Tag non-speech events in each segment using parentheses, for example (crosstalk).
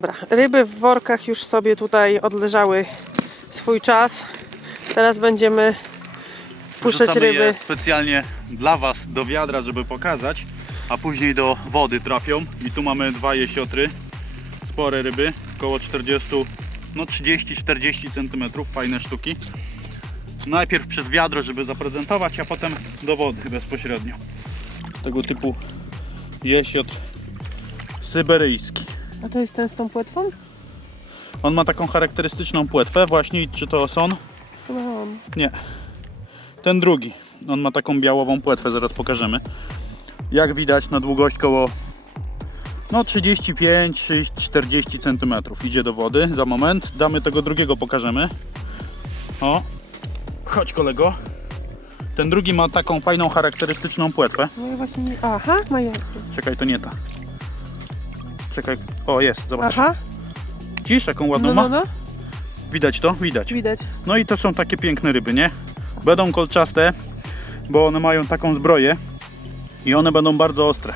Dobra, ryby w workach już sobie tutaj odleżały swój czas. Teraz będziemy puszczać Wrzucamy ryby. je specjalnie dla Was do wiadra, żeby pokazać, a później do wody trafią. I tu mamy dwa jesiotry, spore ryby, około 40, no 30-40 cm, fajne sztuki. Najpierw przez wiadro, żeby zaprezentować, a potem do wody bezpośrednio. Tego typu jesiotr syberyjski. A to jest ten z tą płetwą? On ma taką charakterystyczną płetwę, właśnie czy to oson? Chyba. Nie. Ten drugi. On ma taką białową płetwę, zaraz pokażemy. Jak widać na długość koło no 35 40 cm idzie do wody. Za moment damy tego drugiego pokażemy. O. Chodź kolego. Ten drugi ma taką fajną charakterystyczną płetwę. No i właśnie nie... Aha, ma jajko. Czekaj, to nie ta. Czekaj. O, jest, zobacz. Aha, Cisz, jaką ładną no, ma. no, no, Widać to? Widać. widać. No i to są takie piękne ryby, nie? Będą kolczaste, bo one mają taką zbroję i one będą bardzo ostre.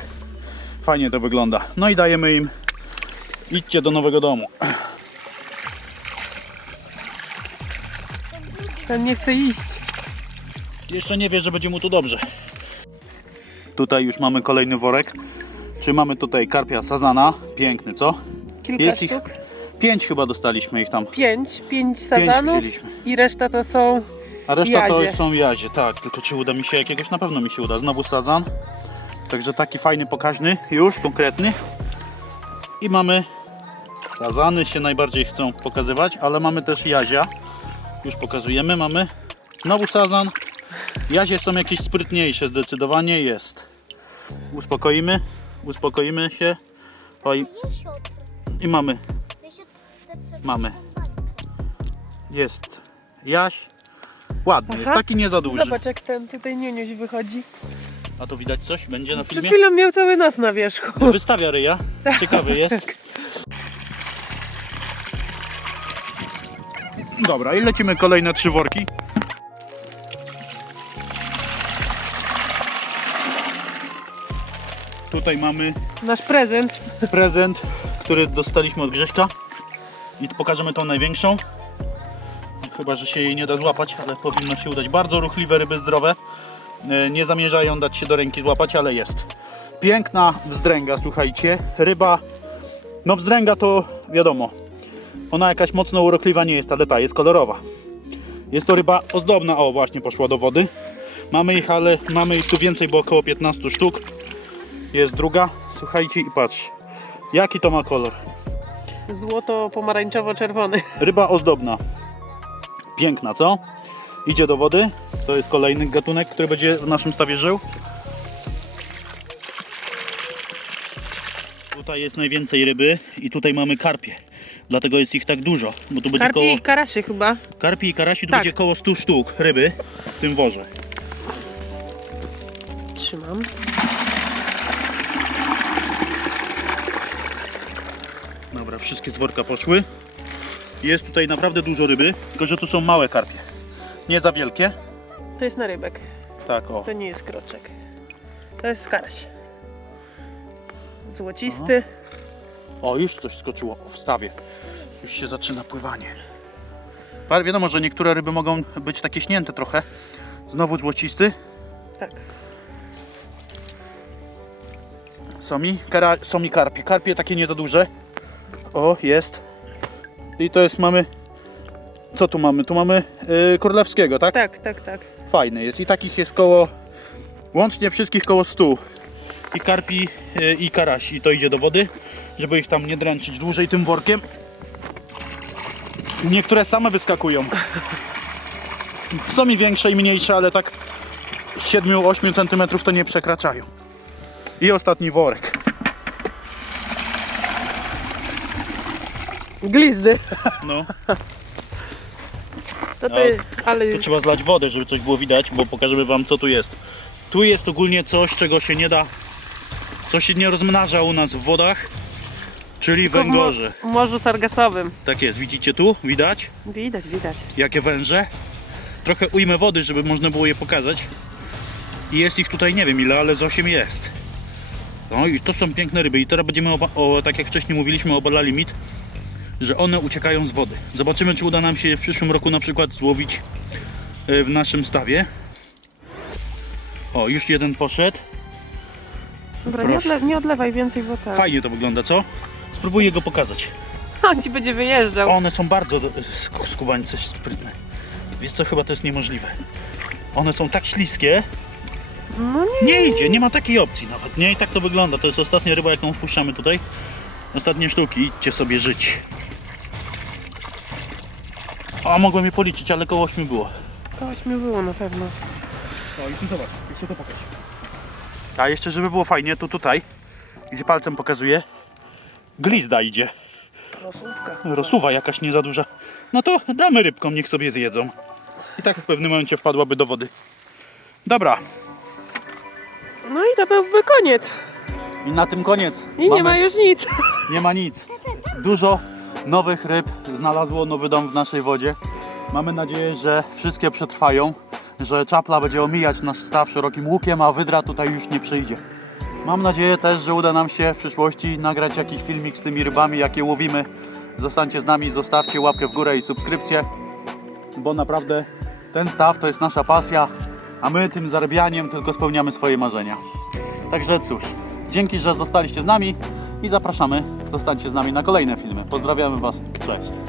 Fajnie to wygląda. No i dajemy im idźcie do nowego domu. Ten nie chce iść. Jeszcze nie wie, że będzie mu tu dobrze. Tutaj już mamy kolejny worek. Czy mamy tutaj karpia sazana? Piękny, co? Kilka Jest ich sztuk. Pięć chyba dostaliśmy ich tam. Pięć, pięć sazanów wzięliśmy. i reszta to są... A reszta to Jazie. są jazie, tak. Tylko czy uda mi się jakiegoś? Na pewno mi się uda. Znowu sadzan. Także taki fajny, pokaźny, już konkretny. I mamy sazany się najbardziej chcą pokazywać, ale mamy też jazia. Już pokazujemy. Mamy znowu sazan. Jazie są jakieś sprytniejsze, zdecydowanie jest. Uspokoimy, uspokoimy się. Oj, i mamy, mamy. Jest jaś. Ładny, jest taki nie za duży. Zobacz jak ten tutaj niuniuś wychodzi. A to widać coś? Będzie na Przed filmie? chwilą miał cały nos na wierzchu. Wystawia ryja. Ciekawy jest. Dobra, i lecimy kolejne trzy worki. Tutaj mamy Nasz prezent. prezent, który dostaliśmy od Grześka. I pokażemy tą największą. Chyba, że się jej nie da złapać, ale powinno się udać. Bardzo ruchliwe ryby zdrowe. E, Nie zamierzają dać się do ręki złapać, ale jest. Piękna wzdręga, słuchajcie. Ryba, no wzdręga to wiadomo. Ona jakaś mocno urokliwa nie jest, ale ta jest kolorowa. Jest to ryba ozdobna. O, właśnie poszła do wody. Mamy ich, ale mamy ich tu więcej, bo około 15 sztuk. Jest druga. Słuchajcie i patrz. Jaki to ma kolor? Złoto-pomarańczowo-czerwony. (laughs) Ryba ozdobna. Piękna, co? Idzie do wody. To jest kolejny gatunek, który będzie w naszym stawie żył. Tutaj jest najwięcej ryby i tutaj mamy karpie. Dlatego jest ich tak dużo, bo tu będzie Karpi koło i karasie chyba. karpi i karasi tu Tak. będzie koło 100 sztuk ryby w tym worze. Trzymam. Dobra, wszystkie z worka poszły. Jest tutaj naprawdę dużo ryby, tylko że to są małe karpie. Nie za wielkie. To jest narybek. Tak, o. To nie jest kroczek. To jest karaś. Złocisty. O, już coś skoczyło w stawie. Już się zaczyna pływanie. Ale wiadomo, że niektóre ryby mogą być takie śnięte trochę. Znowu złocisty. Tak. Są mi, kara, są mi karpie. Karpie takie nie za duże. O, jest. I to jest, mamy... Co tu mamy? Tu mamy yy, królewskiego, tak? Tak, tak, tak. Fajny jest. I takich jest koło... Łącznie wszystkich koło 100. I karpi, yy, i karasi. I to idzie do wody, żeby ich tam nie dręczyć dłużej tym workiem. Niektóre same wyskakują. Są i większe i mniejsze, ale tak 7-8 cm to nie przekraczają. I ostatni worek. Glizdy. No, To to A, jest, ale to trzeba zlać wodę, żeby coś było widać, bo pokażemy wam co tu jest. Tu jest ogólnie coś, czego się nie da, co się nie rozmnaża u nas w wodach, czyli tylko w węgorze. w morzu sargasowym. Tak jest, widzicie tu? Widać? Widać, widać. Jakie węże? Trochę ujmę wody, żeby można było je pokazać. I jest ich tutaj nie wiem ile, ale z 8 jest. No i to są piękne ryby. I teraz będziemy, o, tak jak wcześniej mówiliśmy, obalali mit. Że one uciekają z wody. Zobaczymy, czy uda nam się je w przyszłym roku na przykład złowić e, w naszym stawie. O, już jeden poszedł. Dobra, nie, Proszę. odle- nie odlewaj więcej, bo tak. Fajnie to wygląda, co? Spróbuję go pokazać. (laughs) On ci będzie wyjeżdżał. One są bardzo do... sk- skubańce sprytne. Wiesz co, chyba to jest niemożliwe. One są tak śliskie, No nie. nie idzie, nie ma takiej opcji nawet, nie? I tak to wygląda. To jest ostatnia ryba, jaką wpuszczamy tutaj. Ostatnie sztuki, idźcie sobie żyć. A mogłem je policzyć, ale koło 8 było. To ośmiu było na pewno. O, i tu zobacz, jeszcze to pokaż. A jeszcze, żeby było fajnie, to tutaj, gdzie palcem pokazuję, glizda idzie. Rosówka. Rosuwa jakaś nie za duża. No to damy rybkom, niech sobie zjedzą. I tak w pewnym momencie wpadłaby do wody. Dobra, No i to byłby koniec. i na tym koniec. I nie Mamy- ma już nic. Nie ma nic. Dużo nowych ryb znalazło nowy dom w naszej wodzie. Mamy nadzieję, że wszystkie przetrwają, że czapla będzie omijać nasz staw szerokim łukiem, a wydra tutaj już nie przyjdzie. Mam nadzieję też, że uda nam się w przyszłości nagrać jakiś filmik z tymi rybami, jakie łowimy. Zostańcie z nami, zostawcie łapkę w górę i subskrypcję, bo naprawdę ten staw to jest nasza pasja, a my tym zarabianiem tylko spełniamy swoje marzenia. Także cóż, dzięki, że zostaliście z nami i zapraszamy, zostańcie z nami na kolejne filmy. Pozdrawiamy Was, cześć!